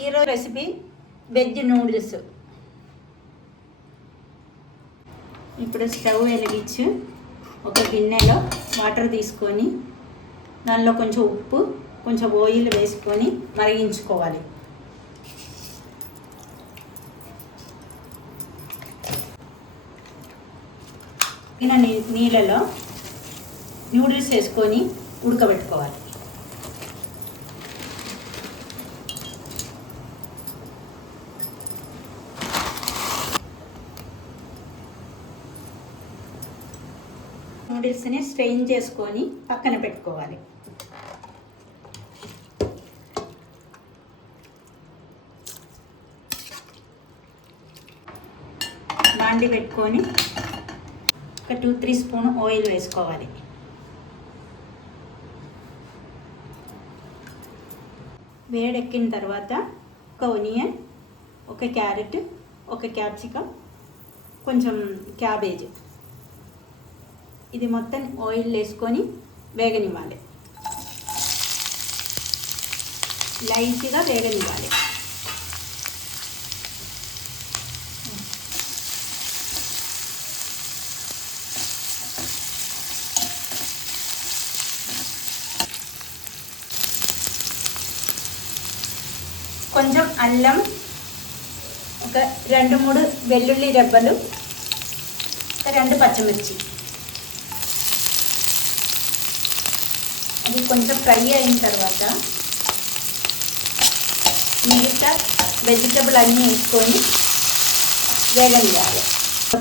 ఈరోజు recipe veg noodles. ఇప్పుడు stove వెలిగించి ఒక గిన్నెలో వాటర్ తీసుకొని దానిలో కొంచెం ఉప్పు కొంచెం ఆయిల్ వేసుకొని మరిగించుకోవాలి. నీళ్ళలో నూడిల్స్ వేసుకొని ఉడకబెట్టుకోవాలి. నూడిల్స్ని స్ట్రెయిన్ చేసుకొని పక్కన పెట్టుకోవాలి. బాండి పెట్టుకొని ఒక 2-3 స్పూన్ ఆయిల్ వేసుకోవాలి. వేడెక్కిన తర్వాత ఒక ఆనియన్, ఒక క్యారెట్, ఒక క్యాప్సికమ్, కొంచెం క్యాబేజ్ ఇది మొత్తం ఆయిల్ వేసుకొని వేగనివ్వాలి. లైట్గా వేగనివ్వాలి. కొంచెం అల్లం, ఒక 2-3 వెల్లుల్లి రెబ్బలు, ఒక 2 పచ్చిమిర్చి అది కొంచెం ఫ్రై అయిన తర్వాత మిగతా వెజిటబుల్ అన్నీ వేసుకొని వేగనివ్వాలి.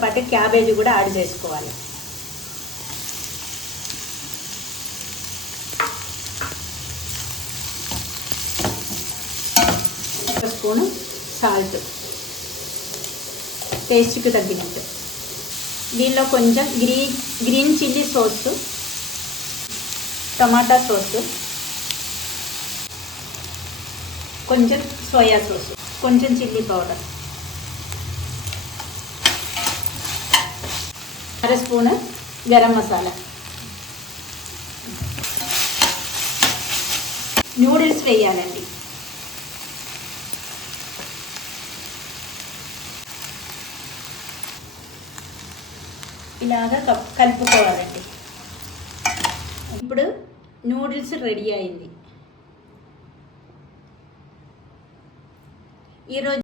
పాటు క్యాబేజీ కూడా యాడ్ చేసుకోవాలి. ఒక స్పూను సాల్ట్ టేస్ట్కి తగ్గినట్టు. దీనిలో కొంచెం గ్రీన్ చిల్లీ సాస్, టమాటా సాస్, కొంచెం సోయా సాస్, కొంచెం chilli powder, 1/2 spoon garam masala. Noodles వేయాలండి. ఇలాగా కలుపుకోవాలండి. ఇప్పుడు నూడిల్స్ రెడీ అయింది. ఈరోజు